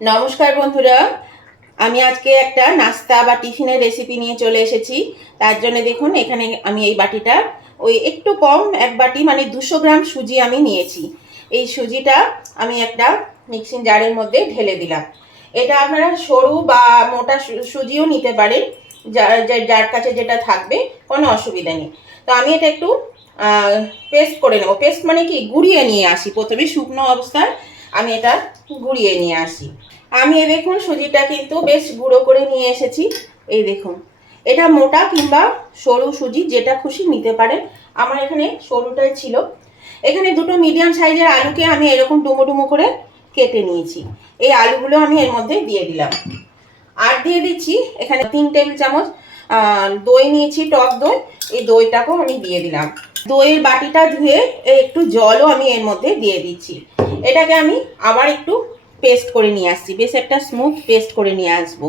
নমস্কার বন্ধুরা, আমি আজকে একটা নাস্তা বা টিফিনের রেসিপি নিয়ে চলে এসেছি। তার জন্য দেখুন এখানে আমি এই বাটিটা ওই একটু কম এক বাটি মানে 200 গ্রাম সুজি আমি নিয়েছি। এই সুজিটা আমি একটা মিক্সিং জারের মধ্যে ঢেলে দিলাম। এটা আপনারা সরু বা মোটা সুজিও নিতে পারেন, যার কাছে যেটা থাকবে কোনো অসুবিধা নেই। তো আমি এটা একটু পেস্ট করে নেব। পেস্ট মানে কি, গুঁড়িয়ে নিয়ে আসি। প্রথমে শুকনো অবস্থায় আমি এটা গুঁড়িয়ে নিয়ে আসি। আমি দেখুন সুজিটা কিন্তু বেশ গুঁড়ো করে নিয়ে এসেছি। এই দেখুন, এটা মোটা কিংবা সরু সুজি যেটা খুশি নিতে পারেন। আমার এখানে সরুটাই ছিল। এখানে দুটো মিডিয়াম সাইজের আলুকে আমি এরকম ডুমো ডুমো করে কেটে নিয়েছি। এই আলুগুলো আমি এর মধ্যে দিয়ে দিলাম। আর দিয়ে দিচ্ছি এখানে 3 টেবিল চামচ দই নিয়েছি, টক দই। এই দইটাকেও আমি দিয়ে দিলাম। দইয়ের বাটিটা ধুয়ে একটু জলও আমি এর মধ্যে দিয়ে দিচ্ছি। এটাকে আমি আবার একটু পেস্ট করে নিয়ে আসছি, বেশ একটা স্মুথ পেস্ট করে নিয়ে আসবো।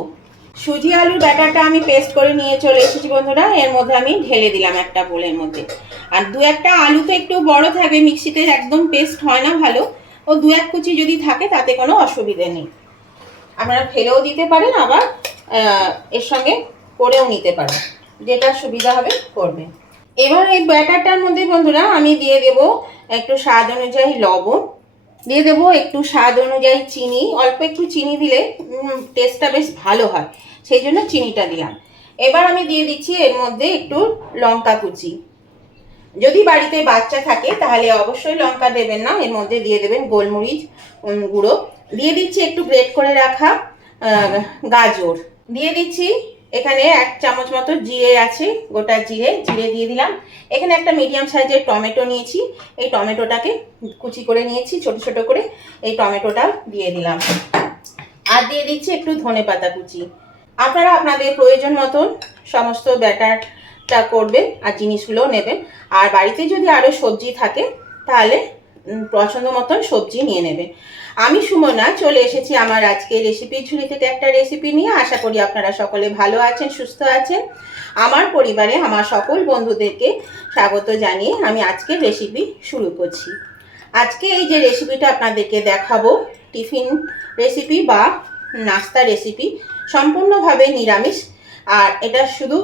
সুজি আলুর ব্যাটারটা আমি পেস্ট করে নিয়ে চলে এসেছি বন্ধুরা। এর মধ্যে আমি ঢেলে দিলাম একটা বোলের মধ্যে। আর দু একটা আলু তো একটু বড় থাকবে, মিক্সিতে একদম পেস্ট হয় না ভালো। ও দু এক কুচি যদি থাকে তাতে কোনো অসুবিধে নেই, আপনারা ফেলেও দিতে পারেন, আবার এর সঙ্গে করেও নিতে পারেন, যেটা সুবিধা হবে করবে। এবার এই ব্যাটারটার মধ্যে বন্ধুরা আমি দিয়ে দেব একটু স্বাদ অনুযায়ী লবণ, দিয়ে দেবো একটু স্বাদ অনুযায়ী চিনি। অল্প একটু চিনি দিলে টেস্টটা বেশ ভালো হয়, সেই জন্য চিনিটা দিলাম। এবার আমি দিয়ে দিচ্ছি এর মধ্যে একটু লঙ্কা কুচি। যদি বাড়িতে বাচ্চা থাকে তাহলে অবশ্যই লঙ্কা দেবেন না, এর মধ্যে দিয়ে দেবেন গোলমরিচ গুঁড়ো। দিয়ে দিচ্ছি একটু গ্রেট করে রাখা গাজর। দিয়ে দিচ্ছি এখানে 1 চামচ মতো জিরে আছে, গোটা জিরে দিয়ে দিলাম। এখানে একটা মিডিয়াম সাইজের টমেটো নিয়েছি, এই টমেটোটাকে কুচি করে নিয়েছি ছোট ছোট করে, এই টমেটোটা দিয়ে দিলাম। আর দিয়ে দিচ্ছি একটু ধনেপাতা কুচি। আপনারা আপনাদের প্রয়োজন মতন সমস্ত ব্যাটারটা করবেন আর জিনিসগুলো নেবেন। আর বাড়িতে যদি আরও সবজি থাকে তাহলে পছন্দ মতন সবজি নিয়ে নেবেন। আমি সুমনা চলে এসেছি আমার আজকে রেসিপির ঝুলি থেকে একটা রেসিপি নিয়ে। আশা করি আপনারা সকলে ভালো আছেন, সুস্থ আছেন। আমার পরিবারে আমার সকল বন্ধুদেরকে স্বাগত জানিয়ে আমি আজকের রেসিপি শুরু করছি। আজকে এই যে রেসিপিটা আপনাদেরকে দেখাবো, টিফিন রেসিপি বা নাস্তা রেসিপি, সম্পূর্ণভাবে নিরামিষ। আর এটা শুধু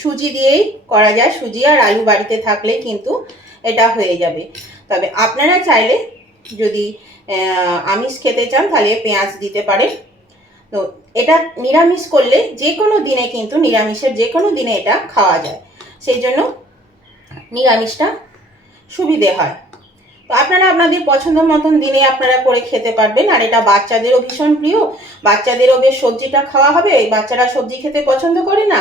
সুজি দিয়েই করা যায়। সুজি আর আলু বাড়িতে থাকলে কিন্তু এটা হয়ে যাবে। তবে আপনারা চাইলে যদি আমিষ খেতে চান তাহলে পেঁয়াজ দিতে পারেন। তো এটা নিরামিষ করলে যে কোনো দিনে, কিন্তু নিরামিষের যে কোনো দিনে এটা খাওয়া যায়, সেই জন্য নিরামিষটা সুবিধে হয়। তো আপনারা আপনাদের পছন্দ মতন দিনে আপনারা করে খেতে পারবেন। আর এটা বাচ্চাদেরও ভীষণ প্রিয়, বাচ্চাদেরও বেশ সবজিটা খাওয়া হবে। বাচ্চারা সবজি খেতে পছন্দ করে না,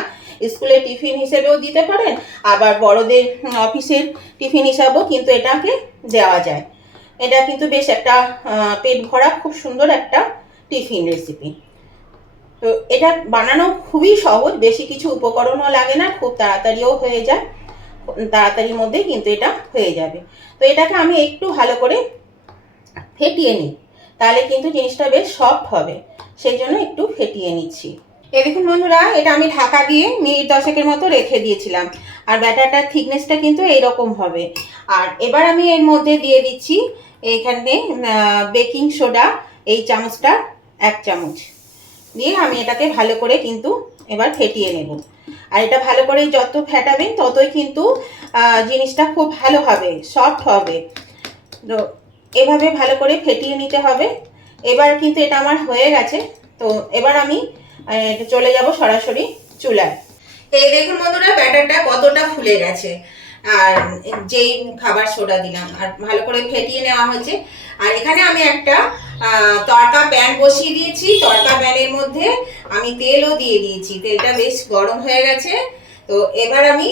স্কুলে টিফিন হিসেবেও দিতে পারেন, আবার বড়দের অফিসের টিফিন হিসাবেও কিন্তু এটাকে দেওয়া যায়। এটা কিন্তু বেশ একটা পেট ভরা খুব সুন্দর একটা টিফিন রেসিপি। তো এটা বানানো খুবই সহজ, বেশি কিছু উপকরণও লাগে না, খুব তাড়াতাড়িও হয়ে যায়, তাড়াতাড়ির মধ্যে কিন্তু এটা হয়ে যাবে। তো এটাকে আমি একটু ভালো করে ফেটিয়ে নিই, তাহলে কিন্তু জিনিসটা বেশ সফট হবে, সেই জন্য একটু ফেটিয়ে নিচ্ছি। এই দেখুন বন্ধুরা, এটা আমি ঢাকা দিয়ে মিনিট 10 মতো রেখে দিয়েছিলাম। আর ব্যাটারটার থিকনেসটা কিন্তু এইরকম হবে। আর এবার আমি এর মধ্যে দিয়ে দিচ্ছি এখানে বেকিং সোডা, এই চামচটা 1 চামচ দিয়ে আমি এটাকে ভালো করে কিন্তু এবার ফেটিয়ে নেব। আর এটা ভালো করে যত ফেটাবেন ততই কিন্তু জিনিসটা খুব ভালো হবে, সফট হবে। তো এভাবে ভালো করে ফেটিয়ে নিতে হবে। এবার কিন্তু এটা আমার হয়ে গেছে। তো এবার আমি চলে যাব সরাসরি চুলায়। এই দেখুন বন্ধুরা, ব্যাটারটা কতটা ফুলে গেছে, আর যেই খাবার সোডা দিলাম আর ভালো করে ফেটিয়ে নেওয়া হয়েছে। আর এখানে আমি একটা তড়কা প্যান বসিয়ে দিয়েছি। তড়কা প্যানের মধ্যে আমি তেলও দিয়ে দিয়েছি, তেলটা বেশ গরম হয়ে গেছে। তো এবার আমি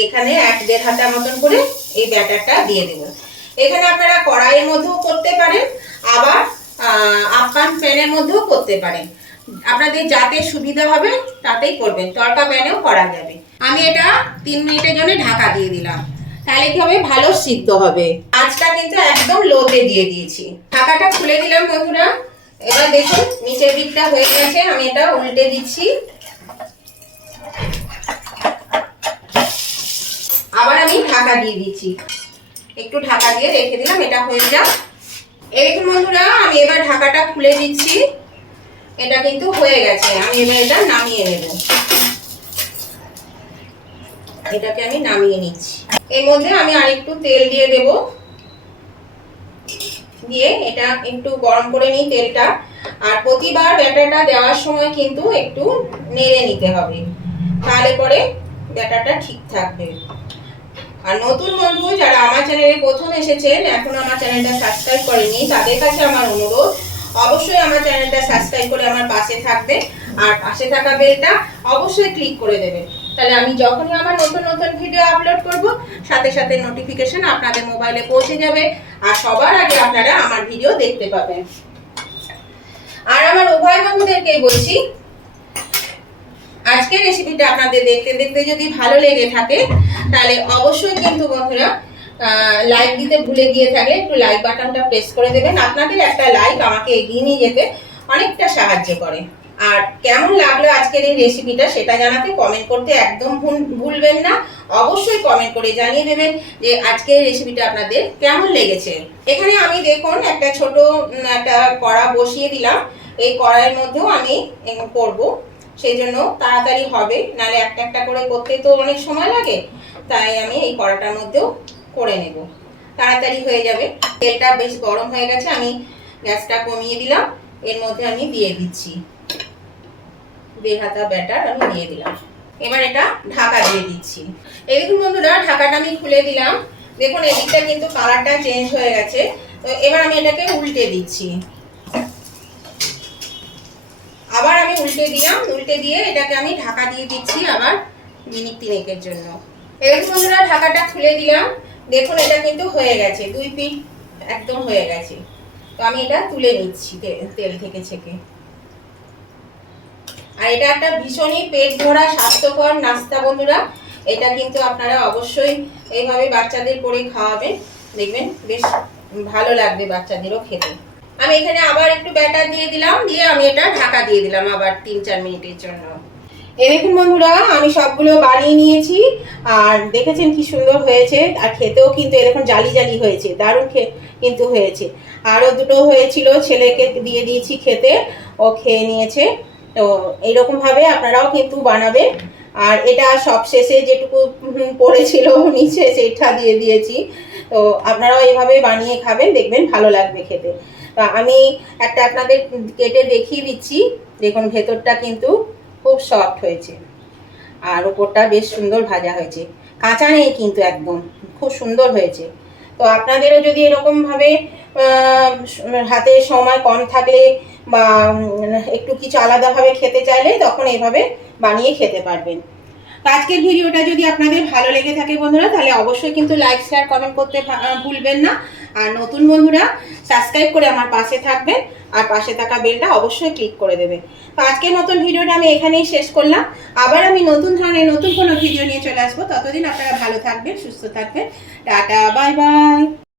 এখানে 1-1.5 হাতা মতন করে এই ব্যাটারটা দিয়ে দেবো। এখানে আপনারা কড়াইয়ের মধ্যেও করতে পারেন, আবার আফগান প্যানের মধ্যেও করতে পারেন, আপনাদের যাতে সুবিধা হবে তাতেই করবেন। তড়কা প্যানেও করা যাবে। আমি এটা 3 মিনিটের জন্য ঢাকা দিয়ে দিলাম, তাহলে কি হবে, ভালো সিদ্ধ হবে। আঁচটা কিন্তু একদম লোতে দিয়ে দিয়েছি। ঢাকাটা খুলে দিলাম বন্ধুরা। এবার দেখুন নিচের দিকটা হয়ে গেছে, আমি এটা উল্টে দিচ্ছি। আবার আমি ঢাকা দিয়ে দিচ্ছি, একটু ঢাকা দিয়ে রেখে দিলাম, এটা হয়ে যাক। এই দেখুন বন্ধুরা, আমি এবার ঢাকাটা খুলে দিচ্ছি। এটা কিন্তু হয়ে গেছে। আমি এবার এটা নামিয়ে নেব। এটাকে আমি নামিয়ে নিচ্ছি। এর মধ্যে আমি আরেকটু তেল দিয়ে দেব, দিয়ে এটা একটু গরম করে নিই তেলটা। আর প্রতিবার ব্যাটারটা দেওয়ার সময় কিন্তু একটু নেড়ে নিতে হবে, তাহলে পরে ব্যাটারটা ঠিক থাকবে। আর নতুন বন্ধু যারা আমার চ্যানেলে প্রথম এসেছেন, এখন আমার চ্যানেলটা সাবস্ক্রাইব করেনি, তাদের কাছে আমার অনুরোধ অবশ্যই আমার চ্যানেলটা সাবস্ক্রাইব করে আমার পাশে থাকবে। আর পাশে থাকা বেলটা অবশ্যই ক্লিক করে দেবেন, তাহলে আমি যখনই আমার নতুন নতুন ভিডিও আপলোড করব সাথে সাথে নোটিফিকেশন আপনাদের মোবাইলে পৌঁছে যাবে, আর সবার আগে আপনারা আমার ভিডিও দেখতে পাবেন। আর আমার উভয় বন্ধুদেরকেই বলছি, আজকের রেসিপিটা আপনাদের দেখতে দেখতে যদি ভালো লেগে থাকে তাহলে অবশ্যই কিন্তু বন্ধুরা লাইক দিতে ভুলে গিয়ে থাকলে একটু লাইক বাটনটা প্রেস করে দেবেন। আপনাদের একটা লাইক আমাকে এগিয়ে নিয়ে যেতে অনেকটা সাহায্য করে। আর কেমন লাগলো আজকের এই রেসিপিটা সেটা জানাতে কমেন্ট করতে একদম ভুলবেন না। অবশ্যই কমেন্ট করে জানিয়ে দেবেন যে আজকের রেসিপিটা আপনাদের কেমন লেগেছে। এখানে আমি দেখুন একটা ছোট একটা কড়া বসিয়ে দিলাম। এই কড়াইয়ের মধ্যেও আমি করব, সেই জন্য তাড়াতাড়ি হবে, নাহলে একটা একটা করে করতে তো অনেক সময় লাগে। তাই আমি এই কড়াটার মধ্যেও করে নেব, তাড়াতাড়ি হয়ে যাবে। তেলটা বেশ গরম হয়ে গেছে, আমি গ্যাসটা কমিয়ে দিলাম। এর মধ্যে আমি দিয়ে দিচ্ছি 1.5 হাতা ব্যাটার আমি দিয়ে দিলাম। এবার এটা ঢাকা দিয়ে দিচ্ছি। এই দেখুন বন্ধুরা, ঢাকাটা আমি খুলে দিলাম। দেখুন এদিকটা কিন্তু কালারটা চেঞ্জ হয়ে গেছে। তো এবার আমি এটাকে উল্টে দিচ্ছি। আবার আমি উল্টে দিলাম, উল্টে দিয়ে এটাকে আমি ঢাকা দিয়ে দিচ্ছি আবার মিনিট 3 জন্য। এবার বন্ধুরা ঢাকাটা খুলে দিলাম। দেখুন এটা কিন্তু হয়ে গেছে, 2 পিঠ একদম হয়ে গেছে। তো আমি এটা তুলে নিচ্ছি তেল থেকে ছেঁকে। আর এটা একটা ভীষণই পেট ভরা স্বাস্থ্যকর নাস্তা বন্ধুরা। এটা কিন্তু আপনারা অবশ্যই এইভাবে বাচ্চাদের করে খাওয়াবেন, দেখবেন বেশ ভালো লাগবে বাচ্চাদেরও খেতে। আমি এখানে আবার একটু ব্যাটার দিয়ে দিলাম, দিয়ে আমি এটা ঢাকা দিয়ে দিলাম আবার 3-4 মিনিটের জন্য। এই দেখুন বন্ধুরা, আমি সবগুলো বানিয়ে নিয়েছি। আর দেখেছেন কি সুন্দর হয়েছে, আর খেতেও কিন্তু এরকম জালি জালি হয়েছে, দারুণ কিন্তু হয়েছে। আরও দুটো হয়েছিল, ছেলেকে দিয়ে দিয়েছি খেতে, ও খেয়ে নিয়েছে। তো এইরকমভাবে আপনারাও কিন্তু বানাবেন। আর এটা সব শেষে যেটুকু পড়েছিল নিচে সেটা দিয়ে দিয়েছি। তো আপনারাও এইভাবে বানিয়ে খাবেন, দেখবেন ভালো লাগবে খেতে। আমি একটা আপনাদের কেটে দেখিয়ে দিচ্ছি। দেখুন ভেতরটা কিন্তু খুব সফট হয়েছে, আর উপরটা বেশ সুন্দর ভাজা হয়েছে, কাঁচা নেই কিন্তু, একদম খুব সুন্দর হয়েছে। তো আপনাদেরও যদি এরকমভাবে হাতে সময় কম থাকলে বা একটু কিছু আলাদাভাবে খেতে চাইলে তখন এইভাবে বানিয়ে খেতে পারবেন। তো আজকের ভিডিওটা যদি আপনাদের ভালো লেগে থাকে বন্ধুরা, তাহলে অবশ্যই কিন্তু লাইক শেয়ার কমেন্ট করতে ভুলবেন না। আর নতুন বন্ধুরা সাবস্ক্রাইব করে আমার পাশে থাকবেন, আর পাশে থাকা বেলটা অবশ্যই ক্লিক করে দেবেন। তো আজকের নতুন ভিডিওটা আমি এখানেই শেষ করলাম। আবার আমি নতুন ধরনের নতুন কোনো ভিডিও নিয়ে চলে আসবো। ততদিন আপনারা ভালো থাকবেন, সুস্থ থাকবেন। Tata, bye bye.